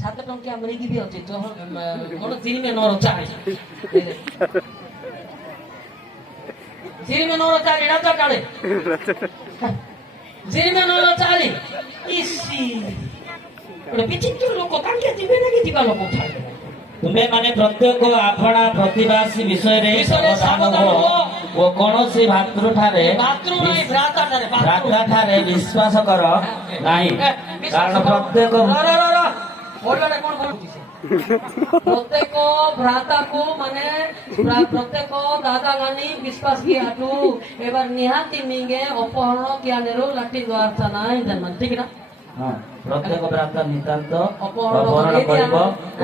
7 ଟଙ୍କିଆ ମିଳିକି ବି ଅଛି କଣ ଚିରିମେ ନର ଚାରି ଚିରିମେ ନର ଚାରି ରାଜା କାଳେ ଚିରିମେ ନର ଚାରି ଇସି ଗୋଟେ ବିଚିତ୍ର ଲୋକ ତାଙ୍କେ ଯିବେ ନା କି ଯିବା ଲୋକ ତୁମେ ମାନେ ପ୍ରତ୍ୟେକ ଆପଣା ପ୍ରତିବାସୀ ବିଷୟରେ ସାବଧାନ ହୁଅ ଓ କୌଣସି ଭାତୃଠାରେ ଭ୍ରାତାଠାରେ ବିଶ୍ୱାସ କର ନାହିଁ କାରଣ ପ୍ରତ୍ୟେକ প্রত্যেক ভ্রাতাকু মানে প্রত্যেক দাদা গানি বিশ্বাস কি হাটু এবার নিহাতি মিগে অপহরণ কিয়ানেরু লাঠি দোয়ারতা নাই জানমান ঠিক না প্রত্যেক ভ্রাতা নিতান্ত অপহরণ করিব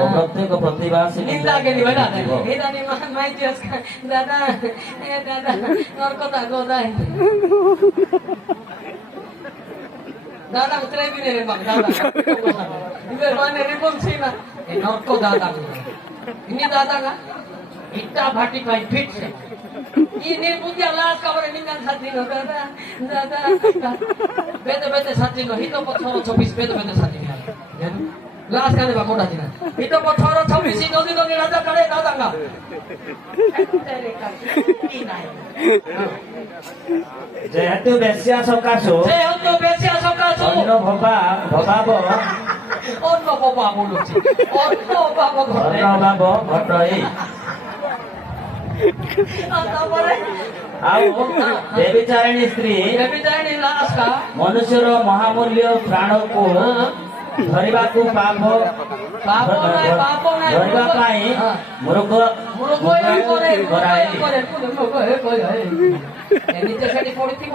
ও প্রত্যেক প্রতিবাসী নিন্দা করিব না এটা নি মাই দিস দাদা এ দাদা নর কথা গোদাই দাদা উতরে বিনে রে বাপ দাদা ইবে মানে রিপন ছিনা এ নরকো দাদা ইনি দাদা গা ইটা ভাটি পাই ফিট সে ই নির্বুদ্ধিয়া লাশ কাবরে নিন্দান সাথী নো দাদা দাদা বেতে বেতে সাথী নো হিতো পছর 26 বেতে বেতে সাথী না লাশ কানে বা কোটা দিনা হিতো পছর 26 নদী নদী রাজা কালে দাদা গা তেরে কা কি নাই যেহেতু বেশ্যা সকাশু অন্য ভবাব অন্য বাবা বলুছি অন্য বাবা ঘটই ଆଉ ବ୍ୟଭିଚାରିଣୀ ସ୍ତ୍ରୀ ମନୁଷ୍ୟର ମହାମୂଲ୍ୟ ପ୍ରାଣକୁ ଧରିବାକୁ ଧରିବା ପାଇଁ ମୃଗ କରାଏ নিচে সেটি পড়িথিব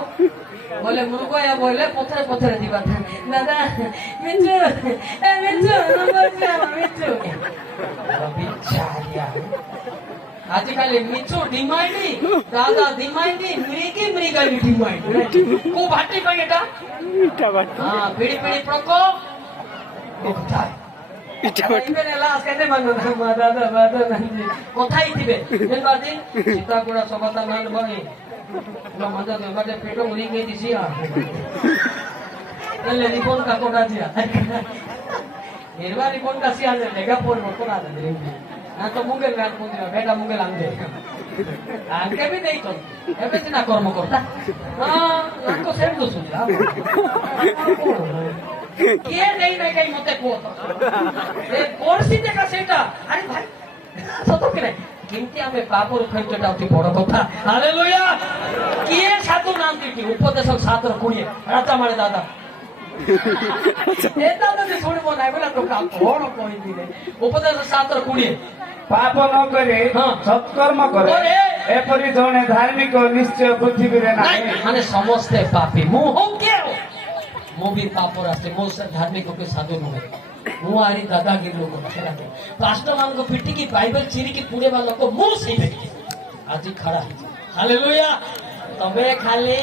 বলে মৃগ বলে পথরে পথরে দিবা দাদা মিচু এ মিচু মিচু আজকাল মিচু ডিমান্ডি দাদা ডিমান্ডি মৃগি মৃগালি ডিমান্ড কো ভাটি পাই এটা হ্যাঁ পিড়ি পিড়ি প্রকোপ কোথায় কোথায় দিবে দিন সীতাগুড়া সবাতা মান ভাই মজা দেবাতে পেট মুড়ি গিয়ে দিছি এলে রিপন কাকোটা দিয়া এরবা রিপন কাছি আছে লেগা পড়বো কোনা দে না তো মুঙ্গেল গান কোন দিবা বেটা মুঙ্গেল আনবে আনকে भी দেই তো এবে সিনা কর্ম করতা হ্যাঁ লাখো সেম দোস কে নেই নাই কাই মতে কো এ পরিস্থিতি কা সেটা আরে ভাই সত কি নাই কিন্তু আমি বাবুর খৈতটা অতি বড় কথা হালেলুয়া কে সাধু নাম দিটি উপদেশক সাধুর কুড়িয়ে রাজা মারে দাদা এটা তো শুনব না বলে তো কাম বড় কই দিলে উপদেশক সাধুর কুড়িয়ে পাপ ন করে সৎকর্ম করে এপরি জনে ধার্মিক নিশ্চয় পৃথিবীরে নাই মানে সমস্ত পাপী মু হোক কে ମୁଁ ବି ପାପ ରାସ୍ତେ ମୋ ଧାର୍ମିକ କେ ସାଧୁ ନୁହେଁ ମୁଁ ଆରି ଦାଦାଗିରି ଲୋକ ପାଷ୍ଟର ମାନଙ୍କ ପିଟିକି ବାଇବେଲ ଚିରିକି ପୁରେଇବା ଲୋକ ମୁଁ ସେଇ ବ୍ୟକ୍ତି ଆଜି ଖଡା ହେଇଛି ହାଲେଲୁୟା ତମେ ଖାଲି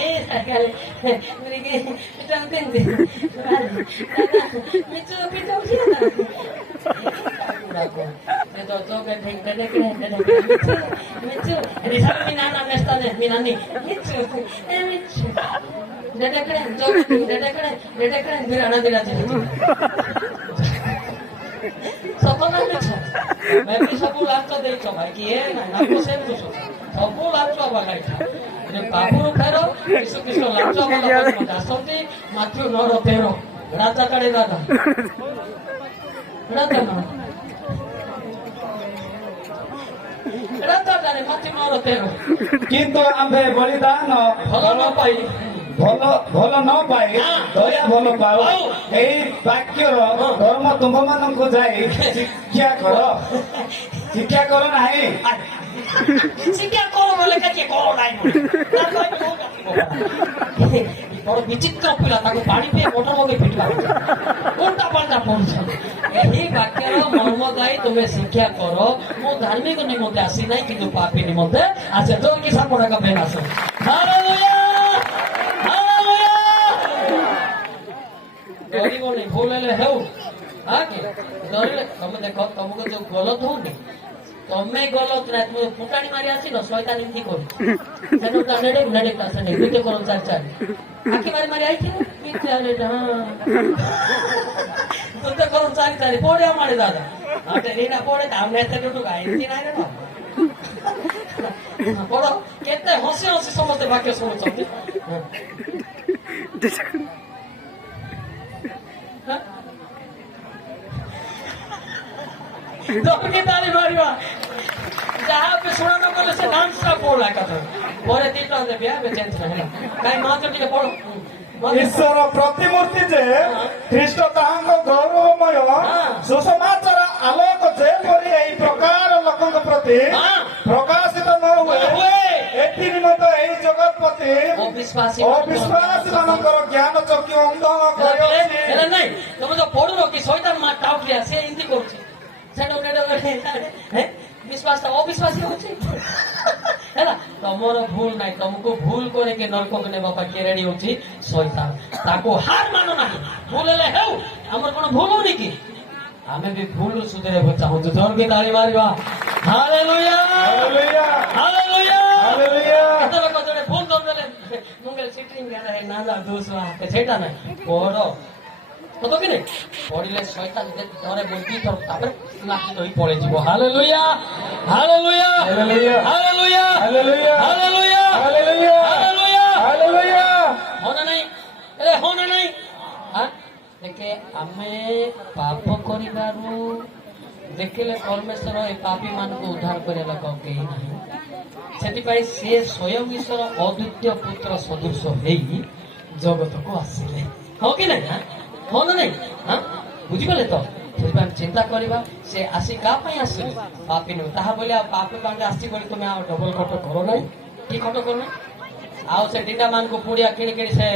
ସବୁ ଲାଞ୍ଚ ଦେଇଛ ଭାଇ କିଏ ସବୁ ଲାଞ୍ଚ ବାବୁରୁ ଫେର କିଶୁ କିଶୁ ଲାଞ୍ଚ ଆସନ୍ତି ମାତୃ 9:13 ରାଜା କାଳେ ଦାଦା ରାଜା ରାଜା କାଳେ ମାତୃ 9:13 କିନ୍ତୁ ଆମ୍ଭେ ବଳିଦାନ ଭଲ ନ ପାଇ ଭଲ ନ ପାଇ ଦୟା ଭଲ ପାଉ ଏହି ବାକ୍ୟର ଧର୍ମ ତୁମ୍ଭମାନଙ୍କୁ ଯାଇ ଶିକ୍ଷା କର ନାହିଁ ଶିକ୍ଷା କର ବୋଲେ କିଏ କର ନାହିଁ ବଡ ବିଚିତ୍ର ପିଲା ତାକୁ ପାଣି ପିଏ ମୋଟର ମଗେଇ ପିଟିବା କୋଣଟା ପାଲଟା ପଡୁଛନ୍ତି ଏହି ବାକ୍ୟର ମର୍ମ ଗାଇ ତୁମେ ଶିକ୍ଷା କର ମୁଁ ଧାର୍ମିକ ନିମନ୍ତେ ଆସି ନାହିଁ କିନ୍ତୁ ପାପୀ ନିମନ୍ତେ ଆସେ ଯୋଉ କି ସାପଡ଼ାକ ପାଇଁ ଆସ ଡରିବନି ଭୁଲ ହେଲେ ହେଉ ଡରିଲେ ତମେ ଦେଖ ତମକୁ ଯୋଉ ଗଲତ ହଉନି ତମେ ଗଲତ ନା ଫୁଟାଣି ମାରି ଆସିନ ଶୈତାନ ଏମିତି କରୁ ସେଠୁ ତା ନେଡେ ତା ସେ ନୃତ୍ୟ କର ଚାରି ଆଖି ମାରି ମାରି ଆଇଥିବ ಸುತ್ತ ಕೊರೊಂದು ಸಾರಿ ಸಾರಿ ಪೋಡಿಯ ಮಾಡಿ ದಾದ ಅಷ್ಟೇ ನೀನ ಪೋಡೆ ಆಮ್ನೆ ತೆಗೆದು ಗಾಯತಿ ನಾಯಿನ ପଢ କେତେ ହସି ହସି ସମସ୍ତେ ବାକ୍ୟ ଶୁଣୁଛନ୍ତି ଦରକେ ତାଳି ମାରିବା ଯାହା ବି ଶୁଣ ନ କଲେ ସେ ଡାନ୍ସଟା ପଡ ଏକାଥରେ ପରେ 2 ଟଙ୍କା ଦେବି ଏବେ ଚେଞ୍ଜ ହେଲା କାଇଁ ମାଛ ଟିକେ ପଡ ଈଶ୍ୱର ପ୍ରତିମୂର୍ତ୍ତି ଯେ ଖ୍ରୀଷ୍ଟ ତାହାଙ୍କ ଗୌରବମୟ ସୁସମାଚାର ଆଲୋକ ଯେପରି ଏହି ପ୍ରକାର ଲୋକଙ୍କ ପ୍ରତି ପ୍ରକାଶିତ ନ ହୁଏ ଏଥି ନିମନ୍ତେ ଏହି ଜଗତପତି ଅବିଶ୍ୱାସୀ ମାନଙ୍କର ଜ୍ଞାନ ଚକ୍ଷୁ ଅନ୍ଧନ କରିଅଛି ହେଲେ ନାଇଁ ତମେ ତ ପଢୁନ କି ଶୈତାନ ମା ଟାଉଟଲିଆ ସେ ଏମିତି କରୁଛି ସେଟା ବିଶ୍ୱାସ ଅବିଶ୍ୱାସୀ ହଉଛି ହେଲା ତମର ଭୁଲ ନାହିଁ ତମକୁ ଭୁଲ କରିକି ନରକକୁ ନେବା ପାଇଁ କିଏ ରେଡି ହଉଛି ଶୈତାନ ତାକୁ ହାର ମାନ ନାହିଁ ଭୁଲ ହେଲେ ହେଉ ଆମର କଣ ଭୁଲ ହଉନି କି ଆମେ ବି ଭୁଲ ସୁଧରେବାକୁ ଚାହୁଁଛୁ ଜୋରକେ ତାଳି ମାରିବା ହାଲେଲୁୟା ହାଲେଲୁୟା ହାଲେଲୁୟା ହାଲେଲୁୟା କେତେବେଳେ କଜଣେ ଭୁଲ କରିଦେଲେ ମୁଙ୍ଗଲ ସିଟିଂ ନାଲା ଦୋଷ ସେଇଟା ନାହିଁ ପଢ ସତ କି ନାଇଁ ପଢିଲେ ଶୈତାନ ଥରେ ବୁଦ୍ଧି ଥର ତାପରେ ନାଚି ଧରି ପଳେଇଯିବ ହାଲେଲୁୟା ହାଲେଲୁୟା ହାଲେଲୁୟା ହାଲେଲୁୟା ହାଲେଲୁୟା ହାଲେଲୁୟା ହାଲେଲୁୟା ହାଲେଲୁୟା ହାଲେଲୁୟା हो ना नहीं अरे हो ना नहीं हाँ देखे आमे पाप करिबारु देखिले परमेश्वर ए पापी मान को उद्धार करे लोक केही नाही सेति पई से स्वयं ईश्वर अद्वितीय पुत्र सदृश हेई जगत को आसिले हो कि नहीं हाँ हो ना नहीं हाँ बुझी गले तो ସେଥିପାଇଁ ଚିନ୍ତା କରିବା ସେ ଆସି କାହା ପାଇଁ ଆସିଲେ ପାପୀ ନୁହେଁ ତାହା ବୋଲି ଆଉ ପାପୀ ପାଇଁ ଆସିଛି ବୋଲି ତୁମେ ଆଉ ଡବଲ ଖଟ କର ନାହିଁ କି ଖଟ କର ନାହିଁ ଆଉ ସେ ଦିଟା ମାନଙ୍କୁ ପୁଡ଼ିଆ କିଣିକିରି ସେ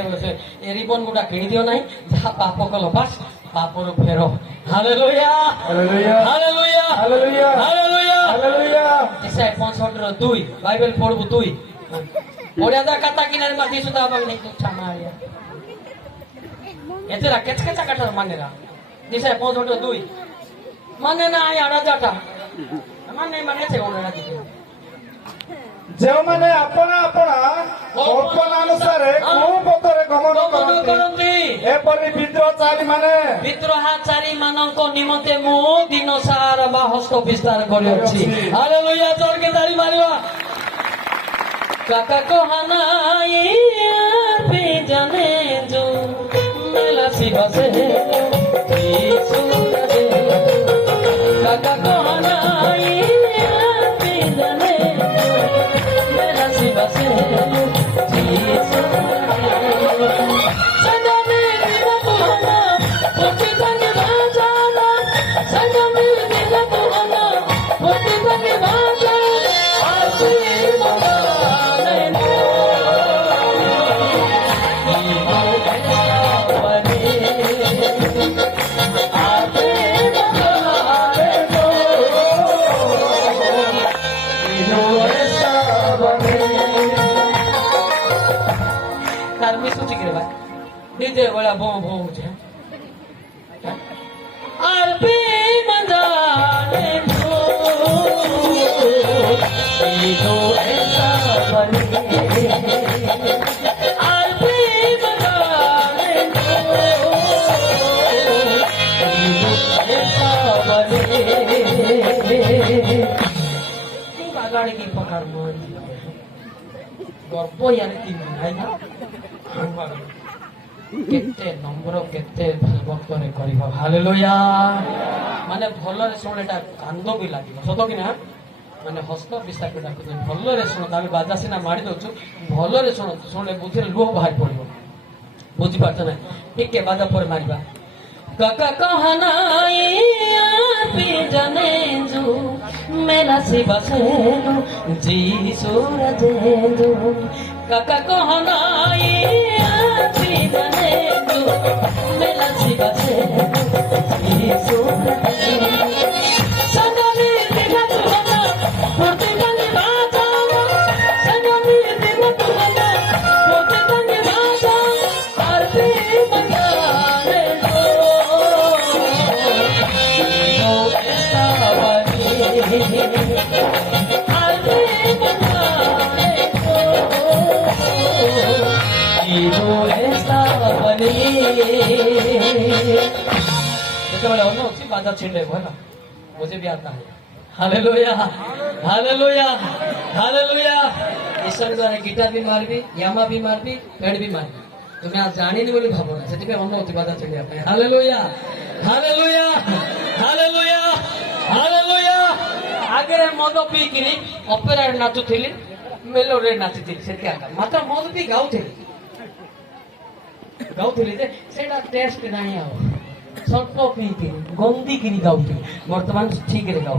ରିବନ ଗୁଡା କିଣି ଦିଅ ନାହିଁ ଯାହା ପାପ କଲ ବାସ୍ ପାପରୁ ଫେର ହାଲେଲୁୟା ହାଲେଲୁୟା ହାଲେଲୁୟା ହାଲେଲୁୟା ହାଲେଲୁୟା ହାଲେଲୁୟା ଇସାଇ 65:2 ବାଇବେଲ ପଢବୁ 2 ପଢିଆ ଦା କାତା କିନାରେ ମାଟି ସୁଧା ବାଗ ନେଇ ତୁଚ୍ଛା ମାରିଆ ଏତେରା କେଚକେଚା କାଟାର ମାନେରା ଇସାଇ 65:2 ମାନେ ନା ଆଡା ଜାଟା ମାନେ ସେ ଓନରା ଦିତେ ଯେଉଁମାନେ ଆପଣା ଆପଣା କଳ୍ପନାନୁସାରେ କୋଉ ପଥରେ ଗମନ କରନ୍ତି ଏପରି ବିଦ୍ରୋହଚାରୀ ମାନେ ବିଦ୍ରୋହାଚାରୀ ମାନଙ୍କ ନିମନ୍ତେ ମୁଁ ଦିନ ସାରା ବା ହସ୍ତ ବିସ୍ତାର କରିଅଛି ହାଲେଲୁୟା ଜୋରକେ ତାଳି ମାରିବା କାକା କହାନାଇ ପି ଜାନେ ଯୋ ମେଲା ଶିବା ସେ କାକା କହାନାଇ ପି ଜାନେ मेरा शिवा से संग में मेरा तुहना पोती तंग बाजाना संग में मेरा तुहना पोती तंग बाजाना आसी मगाने DJ वाला बो बो मुझे आरपी मंजाने दो तो ऐसा बने आरपी मंजाने दो ऐसा बने तू गाड़ी की पकड़ मोड़ गर्व यार तीन भाई ना କେତେ ନମ୍ର କେତେ ଭକ୍ତରେ କରିବ ହାଲେଲୁୟା ମାନେ ଭଲରେ ଶୁଣ ଏଟା କାନ୍ଦ ବି ଲାଗିବ ସତ କି ନା ମାନେ ହସ୍ତ ବିଶାଖ ଡାକୁଛନ୍ତି ଭଲରେ ଶୁଣ ଆମେ ବାଜା ସିନା ମାରି ଦଉଛୁ ଭଲରେ ଶୁଣ ଶୁଣିଲେ ବୁଝିଲେ ଲୁହ ବାହାରି ପଡିବ ବୁଝିପାରୁଛ ନା ଟିକେ ବାଜା ପରେ ମାରିବା काका कहनाई पी जाने जो मेरा शिवा से जी सूरज जो काका कहनाई पी जाने जो मेरा शिवा से जी सूरज संगमे दिखा तुहना फुर्ती बंग बाजाना संगमे दिखा तुहना फुर्ती बंग बाजाना आरती बंगाने बेले होना उसी बाजा छिंडे को है ना, मुझे भी आता है। Hallelujah hallelujah hallelujah. ईश्वर द्वारा गिटार भी मारबी, यामा भी मारबी, पेड़ भी मारबी। तुम्हें आज जानी नहीं बोली भावो ना, सेठी पे होना उसी बाजा छिंडे अपने। Hallelujah hallelujah hallelujah hallelujah. आगे मद पी किरी ऑपेरा नाचुथिली, मेलोडी नाचुथिली, सेठी आका मात्र मद पी गाउथिली जे सेटा टेस्ट नाही आव। सल्प पी किरी गंदी किरी गाउथिली, वर्तमान ठीक रे गाउ।